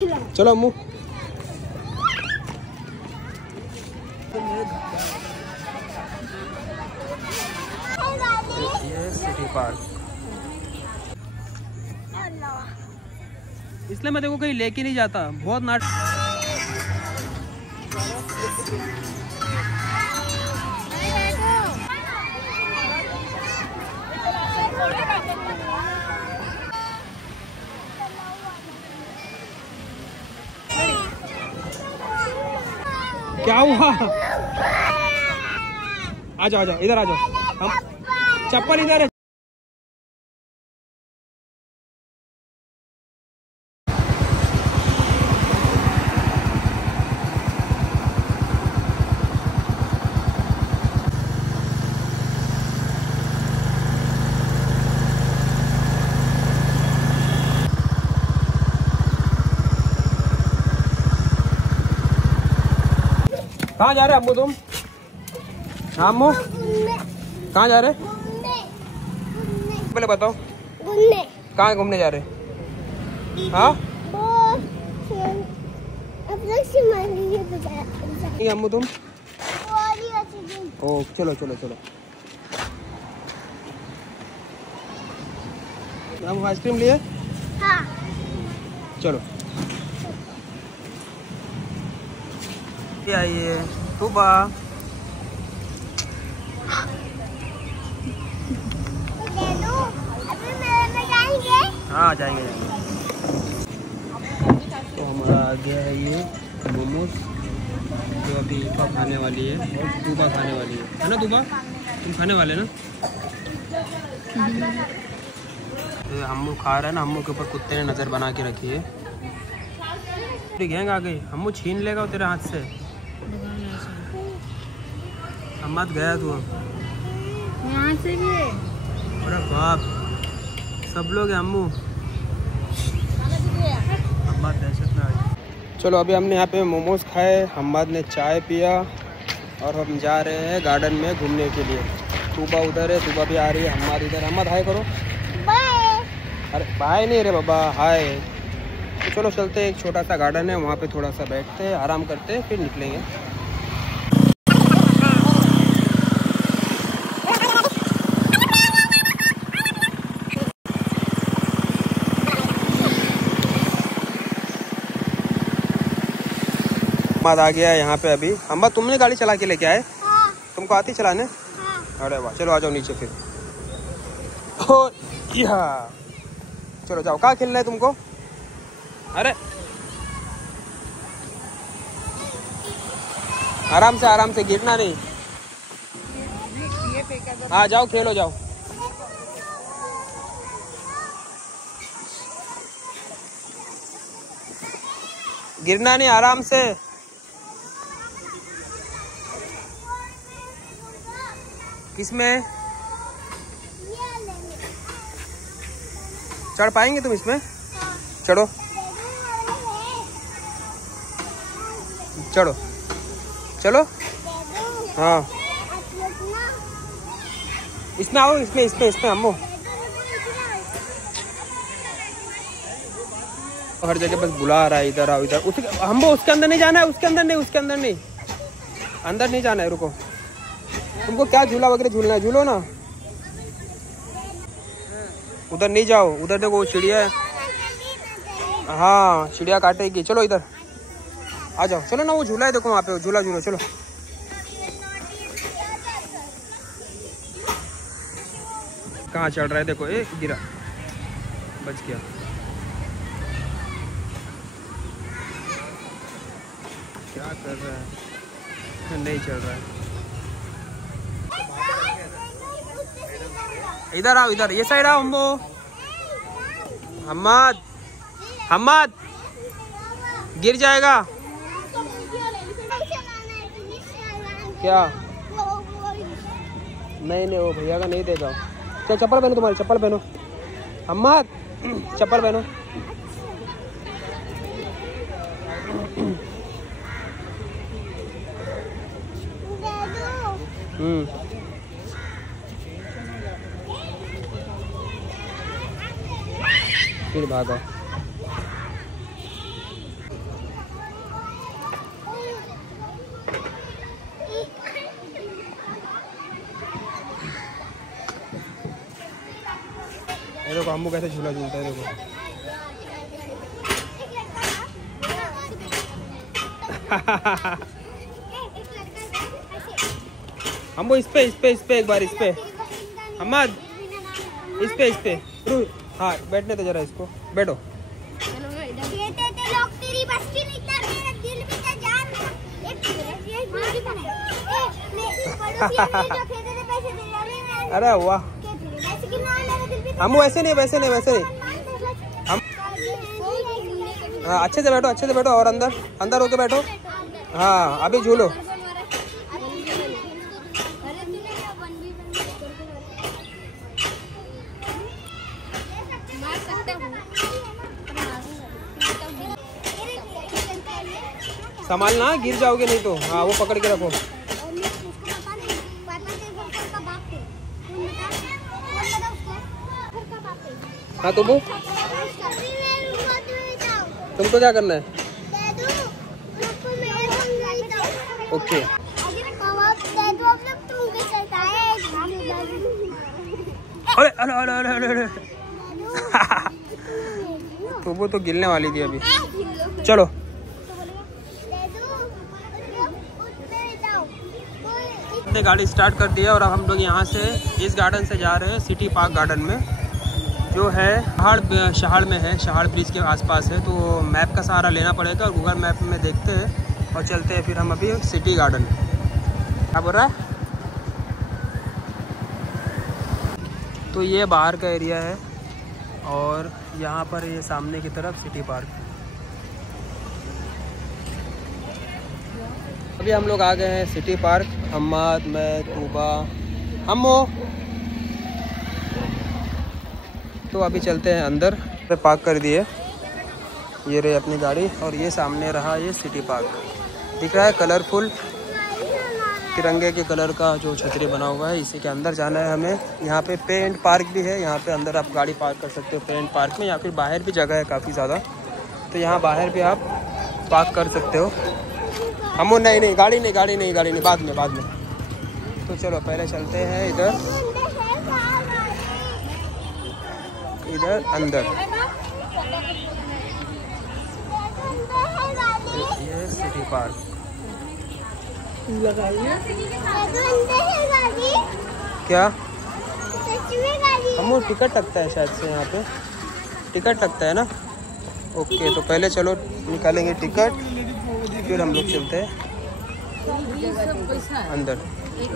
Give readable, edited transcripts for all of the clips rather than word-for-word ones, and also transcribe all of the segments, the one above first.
चलो अम्मू। ये city park, इसलिए मैं देखो कहीं लेके नहीं जाता, बहुत नाट। क्या हुआ? आ जाओ आ जाओ, इधर आ जाओ। हम चप्पल इधर है। कहाँ जा रहे अम्मू तुम? हाँ अम्मू, कहाँ जा रहे? पहले बताओ, कहाँ घूमने जा रहे? हाँ अम्मू तुम? ओ चलो चलो चलो। हम आइसक्रीम लिए? हाँ। चलो आइए सुबह। हाँ जाएंगे जाएंगे। तो हमारा आ गया है ये मोमोज, जो अभी ईफा खाने वाली है और दूबा खाने वाली है ना? दूबा तुम खाने वाले ना? हमू खा रहा है ना, हमू के ऊपर कुत्ते ने नज़र बना के रखी है। गैंग आ गई, हमू छीन लेगा तेरे हाथ से। अम्मद गया तू यहाँ से भी। अरे बाप, सब लोग हैं अम्मू। अम्मद दहशत में आ गई। चलो अभी हमने यहाँ पे मोमोज खाए, अम्मद ने चाय पिया और हम जा रहे हैं गार्डन में घूमने के लिए। तूबा उधर है, तूबा भी आ रही है, अम्मद इधर। अम्मद हाय करो। बाय। अरे बाय नहीं रे बाबा, हाय। तो चलो चलते हैं, एक छोटा सा गार्डन है, वहाँ पे थोड़ा सा बैठते हैं, आराम करते हैं, फिर निकलेंगे। आ गया है यहाँ पे अभी। अम्मा तुमने गाड़ी चला के लेके आए? हाँ। तुमको आती चलाने? हाँ। अरे वाह, चलो आ जाओ नीचे फिर। ओ या, चलो जाओ। कहाँ खेलना है तुमको? अरे आराम से गिरना नहीं। हाँ जाओ खेलो जाओ। गिरना नहीं, आराम से। किसमें चढ़ पाएंगे तुम इसमें? चढ़ो चढ़ो चलो। हाँ इसमें आओ, इसमें अम्मू। हर जगह बस बुला रहा है, इधर आओ इधर। हमको उसके अंदर नहीं जाना है, उसके अंदर नहीं, अंदर नहीं जाना है। रुको, तुमको क्या झूला वगैरह झूलना है, झूलो ना। उधर नहीं जाओ, उधर देखो चिड़िया है। हाँ चिड़िया काटेगी। चलो इधर आ जाओ, चलो ना, वो झूला है देखो वहाँ पे, झूला झूलो। चलो कहाँ चढ़ रहा है देखो, ए गिरा, बच गया। क्या कर रहा है? नहीं चढ़ रहा है। इधर आओ, इधर ये साइड आओ अम्मू। हम्मद गिर जाएगा क्या? नहीं वो भैया का नहीं देगा। क्या चप्पल पहनो, तुम्हारी चप्पल पहनो। हम्मद चप्पल पहनो। फिर भागा। देखो अम्मू कैसे झूला झूलता है, देखो। अम्मू इस पे एक बार, इस पे अम्मद, इस पे हाँ बैठने तो जरा, इसको बैठो। अरे वाह, हम वैसे नहीं हम हाँ अच्छे से बैठो और अंदर होके बैठो। हाँ अभी झूलो। संभालना, गिर जाओगे नहीं तो। हाँ वो पकड़ के रखो। हाँ तो वो तुमको क्या करना है? ओके अरे अरे अरे अरे अरे तो वो तो गिरने वाली थी अभी। चलो गाड़ी स्टार्ट कर दिया और अब हम लोग यहाँ से इस गार्डन से जा रहे हैं सिटी पार्क गार्डन में, जो है शहाड़ में है, शहाड़ ब्रिज के आसपास है। तो मैप का सहारा लेना पड़ेगा और गूगल मैप में देखते हैं और चलते हैं फिर हम अभी सिटी गार्डन। क्या बोल रहा है? तो ये बाहर का एरिया है और यहाँ पर ये सामने की तरफ सिटी पार्क। अभी हम लोग आ गए हैं सिटी पार्क, हम्माद, मैं, तूबा, अम्मो। तो अभी चलते हैं अंदर। पार्क कर दिए, ये रही अपनी गाड़ी और ये सामने रहा ये सिटी पार्क। दिख रहा है कलरफुल तिरंगे के कलर का जो छतरी बना हुआ है, इसी के अंदर जाना है हमें। यहाँ पे पे एंड पार्क भी है, यहाँ पे अंदर आप गाड़ी पार्क कर सकते हो पे एंड पार्क में, या फिर बाहर भी जगह है काफ़ी ज़्यादा, तो यहाँ बाहर भी आप पार्क कर सकते हो। हम नहीं गाड़ी नहीं, बाद में। तो चलो पहले चलते हैं इधर अंदर। ये सिटी पार्क क्या हम टिकट लगता है शायद से, यहाँ पे टिकट लगता है ना। ओके तो पहले चलो निकालेंगे टिकट, फिर हम लोग चलते हैं अंदर।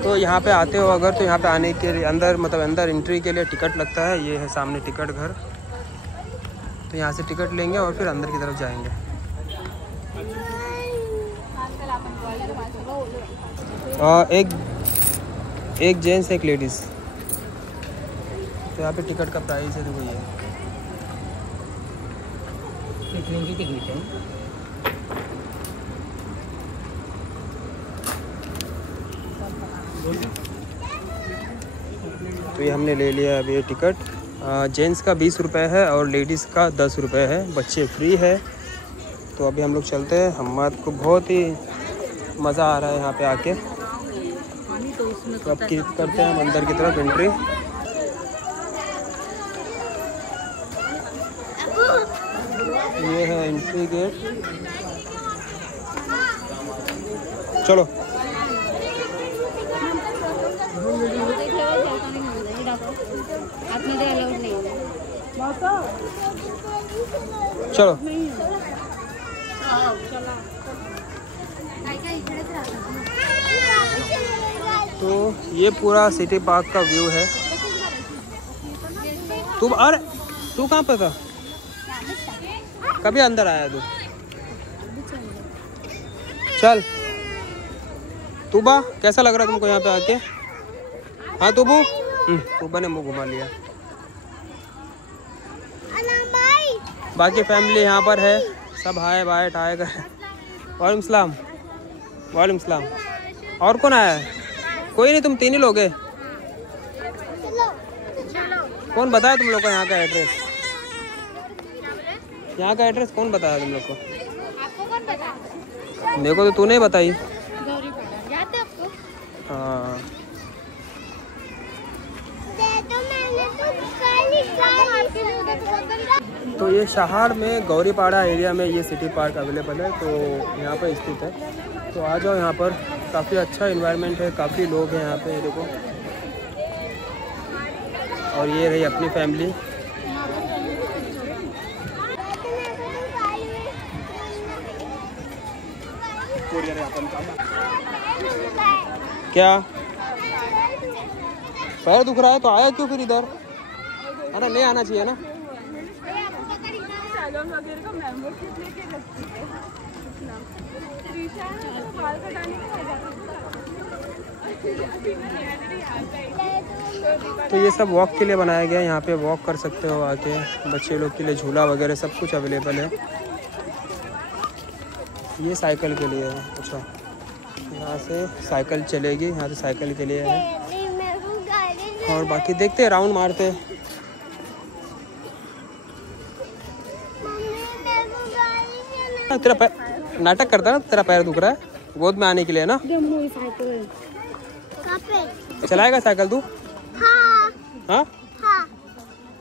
तो यहाँ पे आते हो अगर, तो यहाँ पे आने के लिए अंदर एंट्री के लिए टिकट लगता है। ये है सामने टिकट घर, तो यहाँ से टिकट लेंगे और फिर अंदर की तरफ जाएंगे। एक जेंट्स एक लेडीज़। तो यहाँ पे टिकट का प्राइस है, देखो ये टिकट है। तो ये हमने ले लिया अभी ये टिकट। जेंट्स का 20 रुपये है और लेडीज़ का 10 रुपये है, बच्चे फ्री है। तो अभी हम लोग चलते हैं। हमारे को बहुत ही मज़ा आ रहा है यहाँ पे आके। तो अब करते हैं हम अंदर की तरफ एंट्री। ये है एंट्री गेट, चलो चलो। तो ये पूरा सिटी पार्क का व्यू है। तू कहाँ पर था? कभी अंदर आया तू? चल तूबा, कैसा लग रहा है तुमको यहाँ पे आके? हाँ तूबा ने मुँह घुमा लिया। बाकी फैमिली यहाँ पर है, सब हाय बाय टाय कर। वालेकुम सलाम। वालेकुम सलाम। और कौन आया है? कोई नहीं, तुम 3 ही लोग हैं। कौन बताया तुम लोग को यहाँ का एड्रेस? यहाँ का एड्रेस कौन बताया तुम लोग को? आपको कौन बताया? मेरे को तो तूने बताई। याद है आपको? हाँ मैंने तो तो ये शहर में गौरीपाड़ा एरिया में ये सिटी पार्क अवेलेबल है, तो यहाँ पर स्थित है। तो आ जाओ, यहाँ पर काफ़ी अच्छा इन्वायरमेंट है, काफ़ी लोग हैं यहाँ पे, देखो। और ये रही अपनी फैमिली। क्या पैर दुख रहा है तो आया क्यों फिर इधर? है ना, नहीं आना चाहिए ना। तो ये सब वॉक के लिए बनाया गया है, यहाँ पे वॉक कर सकते हो आके। बच्चे लोग के लिए झूला वगैरह सब कुछ अवेलेबल है। ये साइकिल के लिए है। अच्छा, यहाँ से साइकिल चलेगी, यहाँ से साइकिल के लिए है। और बाकी देखते हैं, राउंड मारते। तेरा पैर नाटक करता है ना, तेरा पैर दुख रहा है, गोद में आने के लिए ना। चलाएगा साइकिल तू? हाँ हाँ।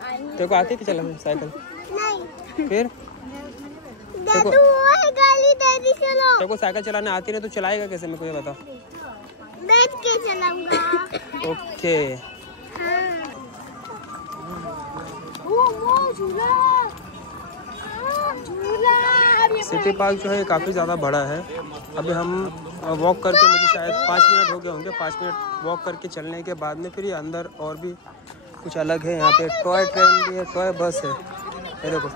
तेरे को आती है कि चलाने साइकिल? नहीं। फिर तेरे को साइकिल चलाने आती नहीं तो चलाएगा कैसे, मेरे को ये बता। बैठ के चलाऊंगा। ओके। सिटी पार्क जो है काफ़ी ज़्यादा बड़ा है। अभी हम वॉक करके, मुझे शायद 5 मिनट हो गए होंगे, 5 मिनट वॉक करके चलने के बाद में फिर ये अंदर और भी कुछ अलग है। यहाँ पे टॉय ट्रेन भी है, टॉय बस है। ये देखो,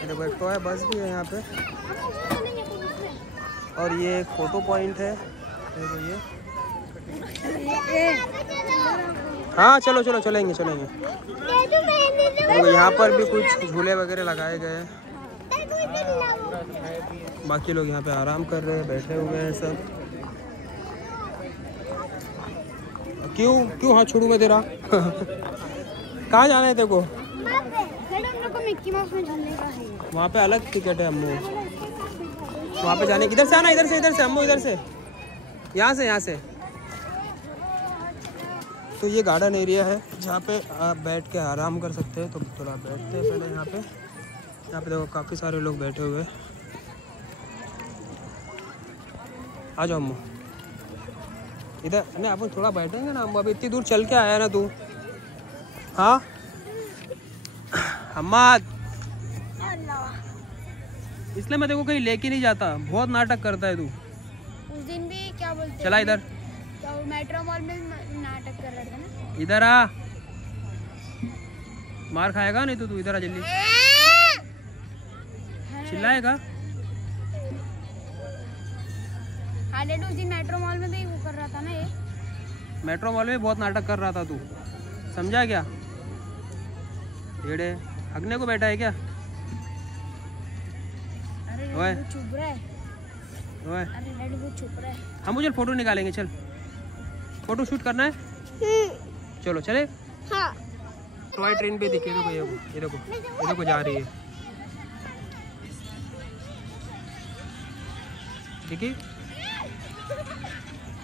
ये देखो, एक टॉय बस भी है यहाँ पे। और ये एक फ़ोटो पॉइंट है, देखो ये। हाँ चलो चलो, चलेंगे चलेंगे। देखो यहाँ पर भी कुछ झूले वगैरह लगाए गए हैं। बाकी लोग यहाँ पे आराम कर रहे हैं, बैठे हुए हैं सब। क्यों क्यों हाथ छोड़ू मैं तेरा? कहाँ जाना है तेरे को? मिक्की माउस में झूलने का है। वहाँ पे अलग टिकट है अम्मू, वहाँ पे जाने। इधर से आना, इधर से अम्मू, इधर से, यहाँ से। तो ये गार्डन एरिया है जहाँ पे आप बैठ के आराम कर सकते हैं। तो थोड़ा बैठते हैं पहले यहाँ पे देखो काफ़ी सारे लोग बैठे हुए। आ जाओ अम्मू इधर। नहीं, अपन थोड़ा बैठेंगे ना अम्मू, अभी इतनी दूर चल के आया ना तू। हाँ हम्माद, इसलिए मैं देखो कहीं लेके नहीं जाता, बहुत नाटक करता है तू। उस दिन भी क्या बोलते, चला इधर, मेट्रो मॉल में नाटक कर रहा था ना। इधर आ, मार खाएगा नहीं तो तू इधर आ जल्दी। चिल्लाएगा। उस दिन मेट्रो मॉल में भी वो कर रहा था ना, ये मेट्रो मॉल में बहुत नाटक कर रहा था तू, समझा क्या? ढेड़े हगने को बैठा है क्या? अरे ओए चुप रहा है, ओए अरे वो चुप रहा है। हम मुझे फोटो निकालेंगे, चल फोटो शूट करना है। चलो चले। हाँ। टॉय ट्रेन पे दिखे, देखो ये देखो जा रही है। ठीक है,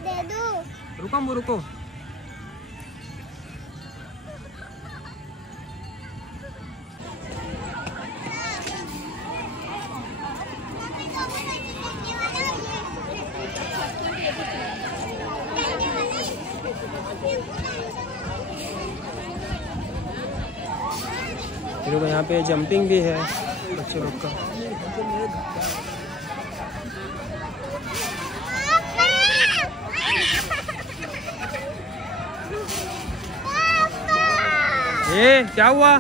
दे दो। रुको। देखो यहाँ पे जंपिंग भी है बच्चे लोग का। क्या हुआ?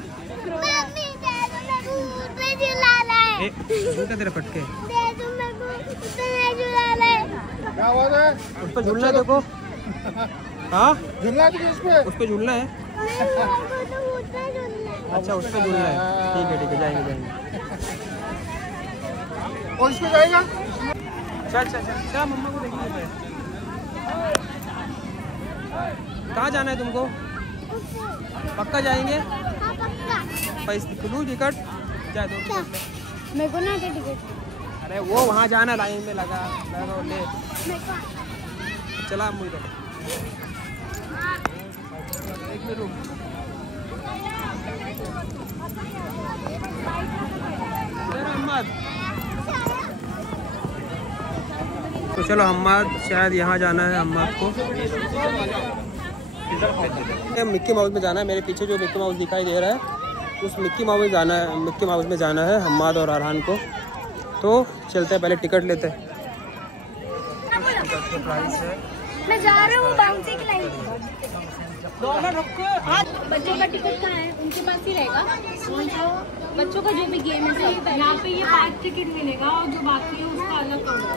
तेरा फटके क्या हुआ है? उस पर झूलना है, देखो। हाँ उस पे झूलना है। अच्छा उस पे झूलना है, ठीक है जाएंगे। और इस पे जाएगा? चल मम्मा को देखने पे। कहाँ जाना है तुमको? पक्का जाएंगे? पैसे लूँ टिकट? जा दो मेरे को ना टिकट। अरे वो वहाँ जाना, लाइन में लगा ले। चला मुझे एक मिनट रुक। तो चलो हम्माद, शायद यहाँ जाना है हम्माद को। मिक्की माउस में जाना है, मेरे पीछे जो मिक्की माउस दिखाई दे रहा है उस मिक्की माउस में जाना है। मिक्की माउस में जाना है हम्माद और अरहान को। तो चलते हैं, पहले टिकट लेते हैं। टिकट का प्राइस है, मैं जा रहा हूँ बाउंसी की लाइन। बच्चों का टिकट कहाँ है? उनके पास ही रहेगा। बच्चों का जो भी गेम है यहाँ पे ये 5 टिकट मिलेगा और जो बाकी है उसका अलग होगा।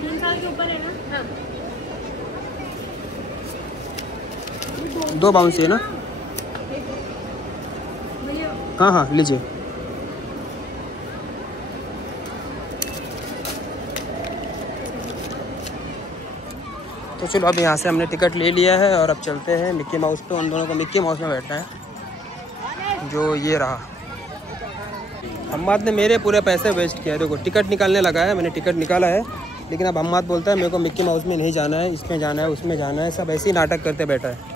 3 साल के ऊपर है ना? हाँ। 2 बाउंसी है ना? हाँ हाँ लीजिए। तो चलो अब यहाँ से हमने टिकट ले लिया है और अब चलते हैं मिक्की माउस पे। उन दोनों को मिक्की माउस में बैठना है, जो ये रहा। हम्माद ने मेरे पूरे पैसे वेस्ट किया। देखो टिकट निकालने लगा है, मैंने टिकट निकाला है, लेकिन अब हम्माद बोलता है मेरे को मिक्की माउस में नहीं जाना है, इसमें जाना है, उसमें जाना है। सब ऐसे ही नाटक करते बैठा है।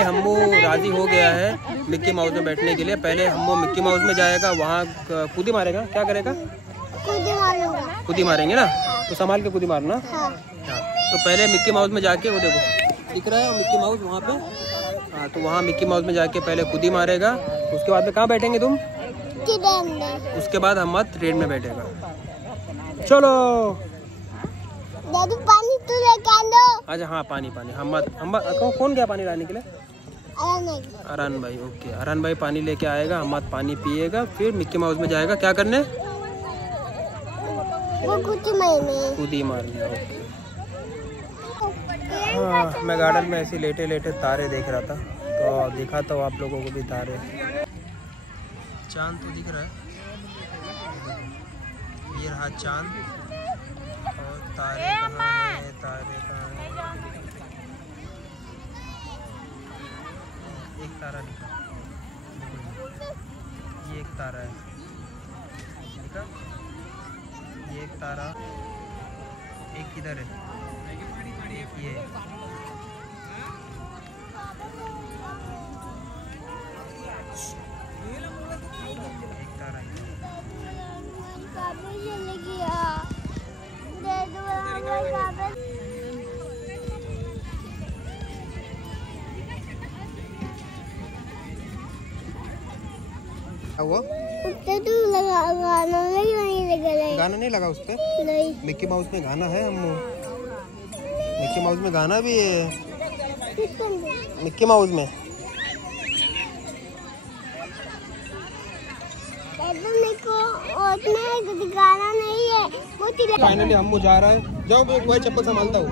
हम्मू राजी हो गया है मिक्की माउस में बैठने के लिए। पहले हम्मू मिक्की माउस में जाएगा, वहाँ कूदी मारेगा। क्या करेगा? कूदी मारेंगे ना, तो संभाल के कूदी मारना। हाँ। तो पहले मिक्की माउस में जाके, वो देखो दिख रहा है मिक्की माउस वहाँ पे। हाँ, तो वहाँ मिक्की माउस में जाके पहले कूदी मारेगा। उसके बाद में कहाँ बैठेंगे तुम? उसके बाद हम्माद ट्रेन में बैठेगा। चलो दादी पानी तो लेके दो। अच्छा हाँ पानी पानी। हम्माद कौन गया पानी लाने के लिए? अरहान भाई। ओके, अरहान भाई पानी लेके आएगा, हम्माद पानी पिएगा, फिर मिक्की माउस में जाएगा। क्या करने? वो कूदी मारने। ओके। हाँ, मैं गार्डन में ऐसे लेटे लेटे तारे देख रहा था, तो दिखाता हूँ आप लोगों को भी तारे। चांद तो दिख रहा है, ये रहा चांद। और तारे कहाँ हैं? तारे कहाँ हैं? एक तारा दिखा, ये एक तारा है, दिखा? ये एक तारा, एक किधर है? एक ये। एक तारा हुआ? गाना नहीं लगा उस पे? नहीं। मिक्की माउस में गाना है हम्मू। मिक्की माउस में गाना भी है। मिक्की माउस में गाना नहीं है। फाइनली हम्मू जा रहा है। जाओ भाई, चप्पल संभालता हूँ।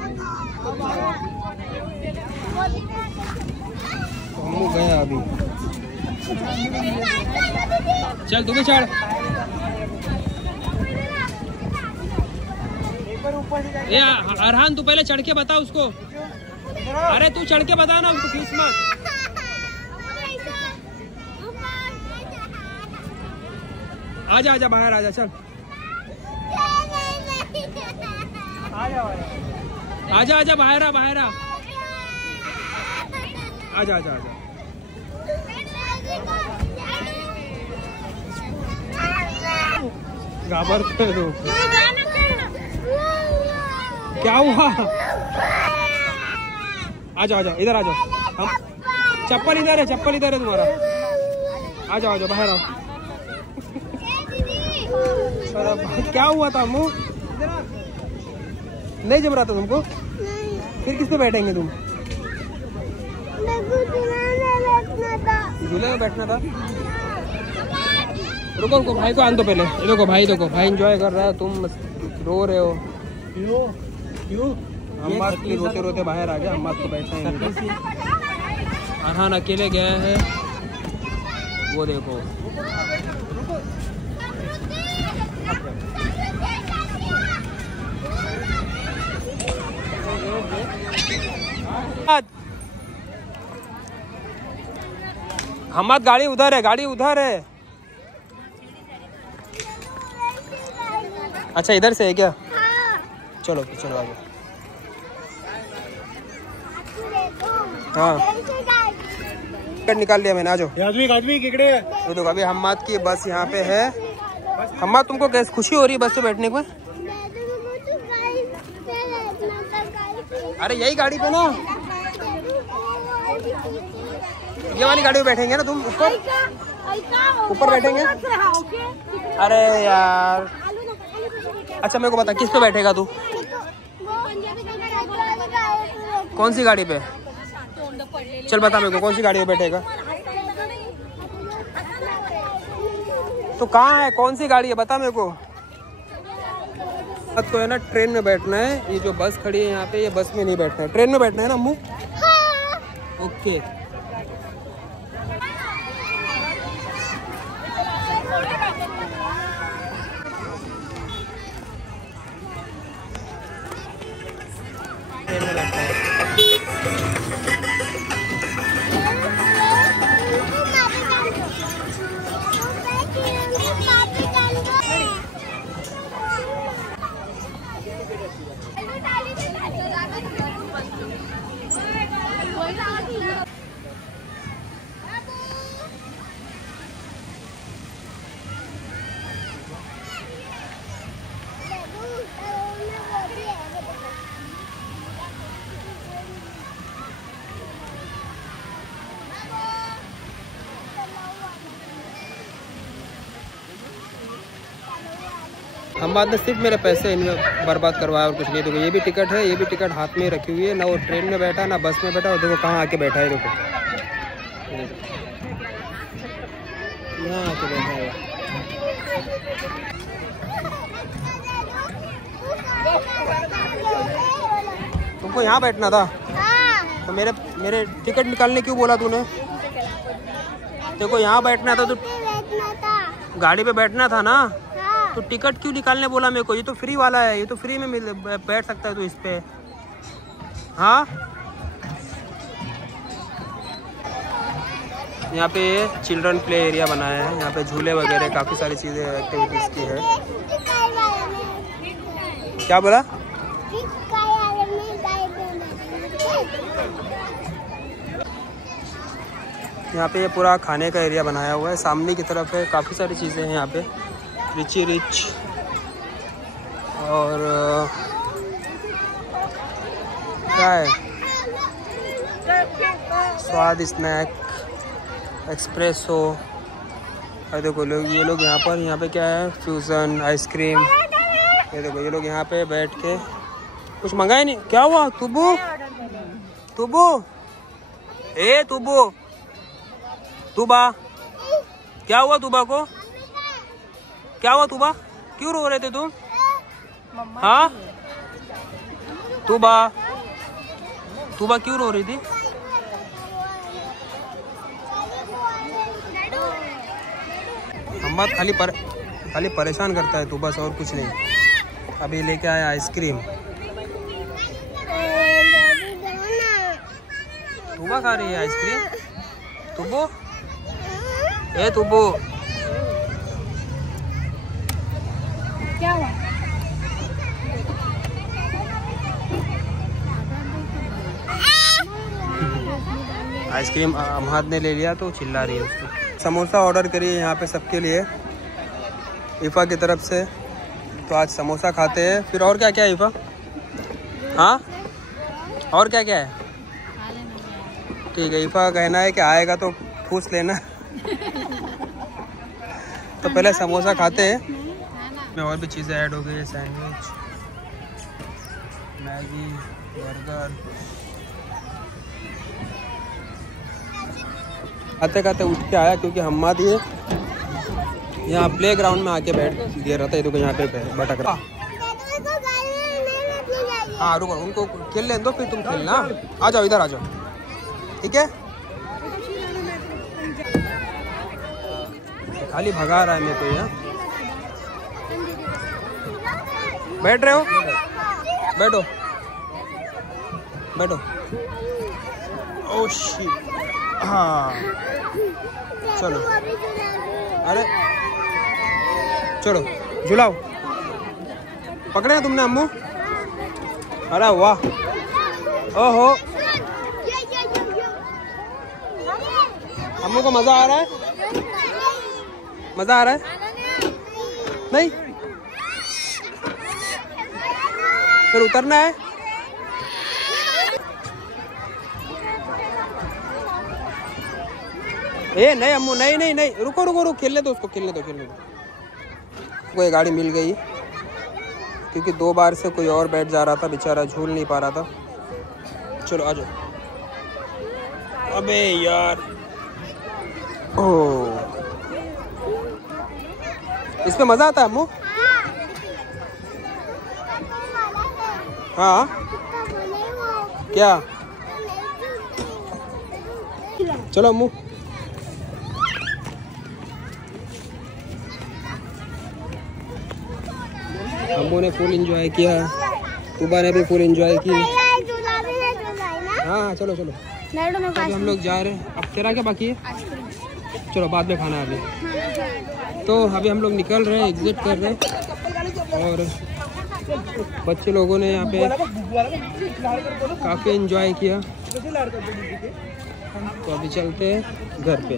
तो हम्मू गया अभी। चल तू भी चढ़। ये अरहान तू पहले चढ़ के बता उसको। अरे तू चढ़ के बता ना उसको, खींच मत। आजा आजा बाहर आजा, चल आजा आजा बाहर आ, बाहर आ। आजा आजा आजा। घाबरते हो? क्या हुआ? आ जाओ आ जाओ, इधर आ जाओ। हम चप्पल इधर है, चप्पल इधर है तुम्हारा। आ जाओ आ जाओ, बाहर आओ। क्या हुआ था मुँह? नहीं जम रहा था तुमको? फिर किस पे बैठेंगे तुम? झूले में बैठना था। रुको रुको, भाई को आन दो पहले। ये देखो भाई, देखो भाई एंजॉय कर रहा है, तुम रो रहे हो। क्यों? हम्माद के लिए रोते रोते बाहर आ गया। हम्माद को बैठना है। अरहान अकेले गया है, वो देखो। हमाद गाड़ी उधर है, गाड़ी उधर है। अच्छा इधर से है क्या? चलो चलो आगे। हाँ टिकट निकाल लिया मैंने, आ जाओ। तो देखो अभी हम्माद की बस यहाँ पे है। हम्माद तुमको कैसे खुशी हो रही है बस पे बैठने को? अरे यही गाड़ी पे ना, ये वाली गाड़ी पे बैठेंगे ना तुम, ऊपर बैठेंगे। अरे यार अच्छा मेरे को बता किस पे बैठेगा तू? कौन सी गाड़ी पे? चल बता मेरे को कौन सी गाड़ी पे बैठेगा? तो कहाँ है, कौन सी गाड़ी है बता मेरे को। तो है ना ट्रेन में बैठना है। ये जो बस खड़ी है यहाँ पे, ये बस में नहीं बैठना है, ट्रेन में बैठना है ना अम्मू? ओके ट्रेन में बैठना है। हम्माद ने सिर्फ मेरे पैसे इनमें बर्बाद करवाया और कुछ नहीं। देखो ये भी टिकट है, ये भी टिकट हाथ में रखी हुई है, ना वो ट्रेन में बैठा ना बस में बैठा। और देखो कहाँ आके बैठा है, देखो यहाँ आके बैठा है। तुमको यहाँ बैठना था तो मेरे टिकट निकालने क्यों बोला तूने? देखो यहाँ बैठना था तो गाड़ी पे बैठना था ना, तो टिकट क्यों निकालने बोला मेरे को? ये तो फ्री वाला है, ये तो फ्री में बैठ सकता है तू इस पे। हाँ यहाँ पे चिल्ड्रन प्ले एरिया बनाया है, यहाँ पे झूले वगैरह काफ़ी सारी चीज़ें एक्टिविटीज़ की है। क्या बोला? यहाँ पे ये पूरा खाने का एरिया बनाया हुआ है, सामने की तरफ है, काफ़ी सारी चीज़ें हैं यहाँ पे, रिची रिच और क्या है स्वाद स्नैक एक्सप्रेसो। और देखो लोग, ये लोग यहाँ पे क्या है फ्यूज़न आइसक्रीम। ये देखो ये लोग यहाँ पे बैठ के कुछ मंगाए नहीं। क्या हुआ तुबू? तुबू ए तुबू, तुबा क्या हुआ? तुबा को क्या हुआ? तुबा क्यों रो रहे थे तुम? हाँ तुबा, तुबा क्यों रो रही थी? हम्माद खाली परेशान करता है तुबा से और कुछ नहीं। अभी लेके आया आइसक्रीम, तुबा खा रही है आइसक्रीम। तुबू ए तुबू क्या हुआ? आइसक्रीम हम्माद ने ले लिया तो चिल्ला रही है उसको। समोसा ऑर्डर करिए यहाँ पे सबके लिए ईफा की तरफ से। तो आज समोसा खाते हैं। फिर और क्या क्या है ईफा? हाँ और क्या क्या है? ठीक है, ईफा का कहना है कि आएगा तो पूछ लेना। तो पहले समोसा खाते हैं, में और भी चीज़ें ऐड हो गई है, सैंडविच, मैगी, बर्गर। खाते खाते उठ के आया क्योंकि हम्माद ये यहाँ प्ले ग्राउंड में आके बैठ गया रहता है। तो यहाँ पे भटक रहा। हाँ रुको, उनको खेल लें दो फिर तुम खेलना। आ जाओ इधर आ जाओ, ठीक है? खाली भगा रहा है मेरे को यहाँ। बैठ रहे हो? बैठो। बैठो। ओह शिट, हाँ चलो, अरे चलो झुलाओ। पकड़े हैं तुमने अम्मू? अरे वाह, ओहो अम्मू को मजा आ रहा है? मजा आ रहा है? नहीं, फिर उतरना है। ए नहीं अम्मू, नहीं नहीं नहीं, रुको रुको रुको, खेलने दो उसको, खेलने दो खेलने दो। कोई गाड़ी मिल गई क्योंकि 2 बार से कोई और बैठ जा रहा था, बेचारा झूल नहीं पा रहा था। चलो आ जाओ। अबे यार, ओह इसमें मजा आता है अम्मू? हाँ क्या? चलो अम्मू। अम्मू ने फुल एंजॉय किया, तूबा ने भी फुल एंजॉय की। हाँ चलो चलो, अभी हम लोग जा रहे हैं। अब तेरा क्या बाकी है? चलो बाद में खाना है अभी। तो अभी हम लोग निकल रहे हैं, एग्जिट कर रहे हैं, और बच्चे लोगों ने यहाँ पे काफ़ी एंजॉय किया। तो अभी चलते हैं घर पे।